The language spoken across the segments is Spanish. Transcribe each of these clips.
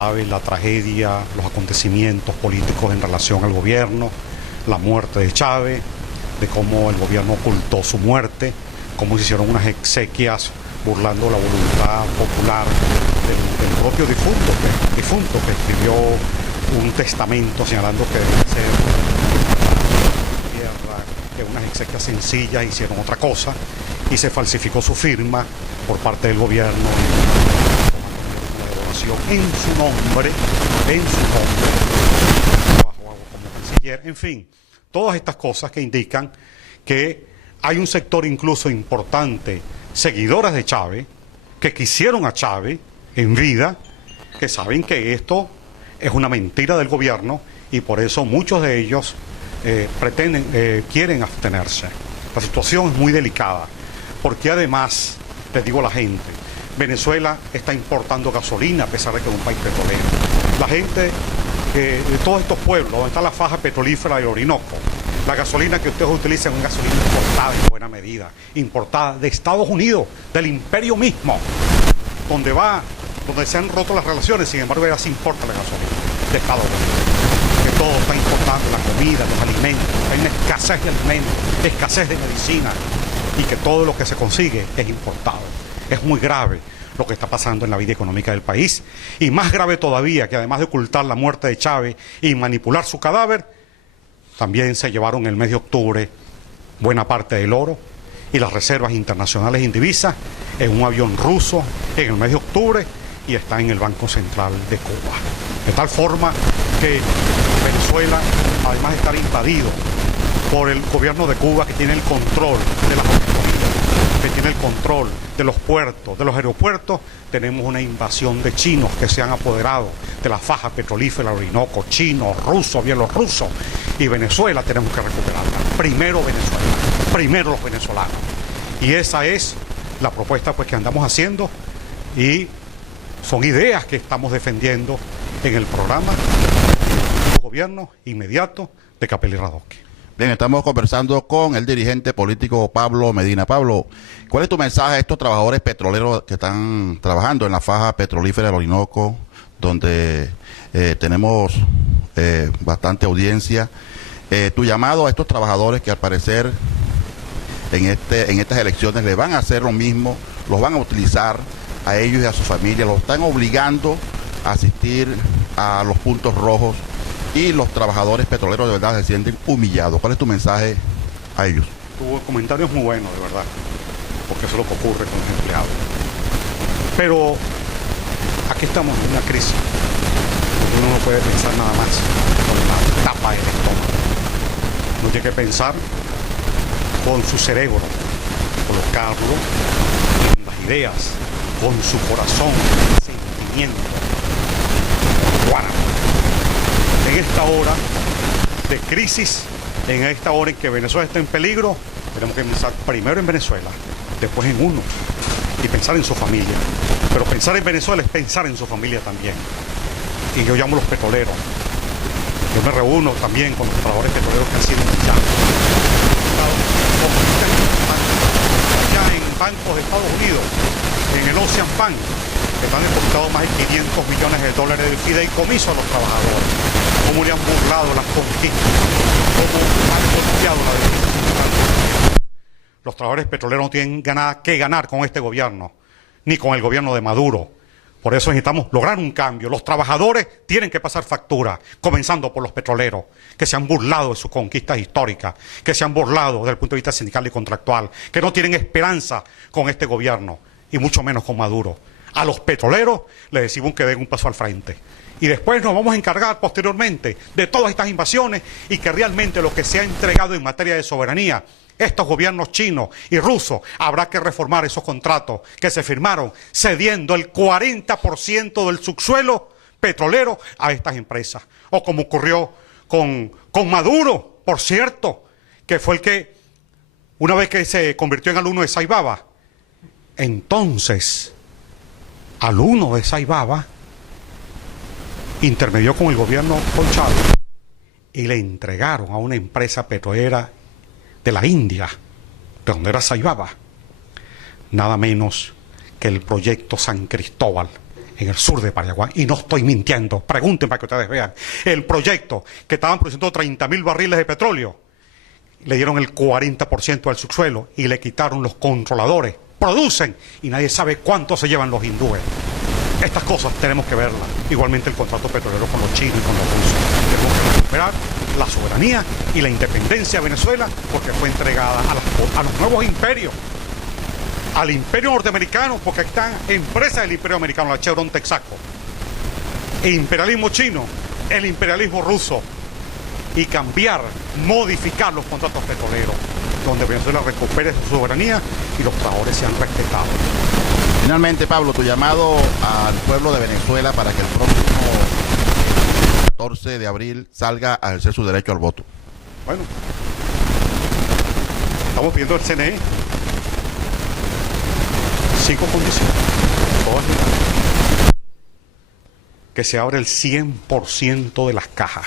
Sabe la tragedia, los acontecimientos políticos en relación al gobierno, la muerte de Chávez, de cómo el gobierno ocultó su muerte, cómo se hicieron unas exequias burlando la voluntad popular del propio difunto que escribió un testamento señalando que debe ser tierra, que unas exequias sencillas hicieron otra cosa y se falsificó su firma por parte del gobierno en su nombre, como canciller, en fin, todas estas cosas que indican que hay un sector incluso importante, seguidoras de Chávez, que quisieron a Chávez en vida, que saben que esto es una mentira del gobierno y por eso muchos de ellos quieren abstenerse. La situación es muy delicada, porque además, les digo a la gente, Venezuela está importando gasolina a pesar de que es un país petrolero. La gente de todos estos pueblos, donde está la faja petrolífera del Orinoco, la gasolina que ustedes utilizan es una gasolina importada en buena medida, importada de Estados Unidos, del imperio mismo, donde se han roto las relaciones, sin embargo ya se importa la gasolina de Estados Unidos. Que todo está importando, la comida, los alimentos, hay una escasez de alimentos, escasez de medicina, y que todo lo que se consigue es importado. Es muy grave lo que está pasando en la vida económica del país y más grave todavía que además de ocultar la muerte de Chávez y manipular su cadáver, también se llevaron el mes de octubre buena parte del oro y las reservas internacionales en divisas en un avión ruso en el mes de octubre y está en el Banco Central de Cuba. De tal forma que Venezuela, además de estar invadido por el gobierno de Cuba que tiene el control de las que tiene el control de los puertos, de los aeropuertos, tenemos una invasión de chinos que se han apoderado de la faja petrolífera del Orinoco, chinos, rusos, bielorrusos, y Venezuela tenemos que recuperarla. Primero Venezuela, primero los venezolanos. Y esa es la propuesta pues que andamos haciendo y son ideas que estamos defendiendo en el programa del gobierno inmediato de Capelli Radosky. Bien, estamos conversando con el dirigente político Pablo Medina. Pablo, ¿cuál es tu mensaje a estos trabajadores petroleros que están trabajando en la faja petrolífera del Orinoco, donde tenemos bastante audiencia? Tu llamado a estos trabajadores que al parecer en estas elecciones le van a hacer lo mismo, los van a utilizar a ellos y a su familia, los están obligando a asistir a los puntos rojos, y los trabajadores petroleros de verdad se sienten humillados. ¿Cuál es tu mensaje a ellos? Tu comentario es muy bueno, de verdad, porque eso es lo que ocurre con los empleados. Pero aquí estamos en una crisis, donde uno no puede pensar nada más con la tapa del estómago. Uno tiene que pensar con su cerebro, colocarlo en las ideas, con su corazón, sentimiento. Guarda. En esta hora de crisis, en esta hora en que Venezuela está en peligro, tenemos que pensar primero en Venezuela, después en uno, y pensar en su familia. Pero pensar en Venezuela es pensar en su familia también. Y yo llamo a los petroleros. Yo me reúno también con los trabajadores petroleros que han sido humillados. Allá en bancos de Estados Unidos, en el Ocean Bank, que están depositados más de 500 millones de dólares de fideicomiso a los trabajadores. Cómo le han burlado las conquistas, cómo han golpeado la democracia. Los trabajadores petroleros no tienen nada que ganar con este gobierno, ni con el gobierno de Maduro. Por eso necesitamos lograr un cambio. Los trabajadores tienen que pasar factura, comenzando por los petroleros, que se han burlado de sus conquistas históricas, que se han burlado desde el punto de vista sindical y contractual, que no tienen esperanza con este gobierno, y mucho menos con Maduro. A los petroleros les decimos que den un paso al frente. Y después nos vamos a encargar posteriormente de todas estas invasiones y que realmente lo que se ha entregado en materia de soberanía, estos gobiernos chinos y rusos, habrá que reformar esos contratos que se firmaron cediendo el 40% del subsuelo petrolero a estas empresas. O como ocurrió con Maduro, por cierto, que fue el que, una vez que se convirtió en alumno de Saibaba, entonces, alumno de Saibaba, intermedió con el gobierno con Chávez y le entregaron a una empresa petrolera de la India, de donde era Saibaba, nada menos que el proyecto San Cristóbal, en el sur de Paraguay, y no estoy mintiendo, pregunten para que ustedes vean, el proyecto que estaban produciendo 30.000 barriles de petróleo, le dieron el 40% al subsuelo y le quitaron los controladores, producen y nadie sabe cuánto se llevan los hindúes. Estas cosas tenemos que verlas, igualmente el contrato petrolero con los chinos y con los rusos. Tenemos que recuperar la soberanía y la independencia de Venezuela porque fue entregada a los nuevos imperios. Al imperio norteamericano, porque están empresas del imperio americano, la Chevron Texaco, el imperialismo chino, el imperialismo ruso, y cambiar, modificar los contratos petroleros, donde Venezuela recupere su soberanía y los trabajadores sean respetados. Finalmente, Pablo, tu llamado al pueblo de Venezuela para que el próximo 14 de abril salga a ejercer su derecho al voto. Bueno, estamos pidiendo al CNE 5 condiciones, todas legales. Que se abre el 100% de las cajas.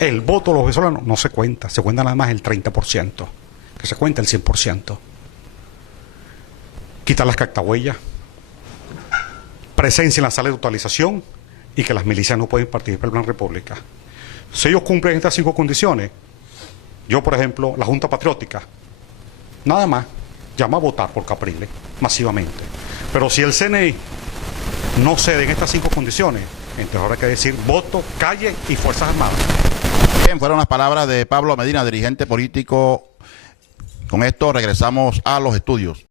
El voto de los venezolanos no se cuenta nada más el 30%, que se cuenta el 100%. Quitar las cactahuellas, presencia en la sala de totalización y que las milicias no pueden participar en la República. Si ellos cumplen estas 5 condiciones, yo, por ejemplo, la Junta Patriótica, nada más, llama a votar por Capriles, masivamente. Pero si el CNI no cede en estas 5 condiciones, entonces habrá que decir voto, calle y Fuerzas Armadas. Bien, fueron las palabras de Pablo Medina, dirigente político. Con esto regresamos a los estudios.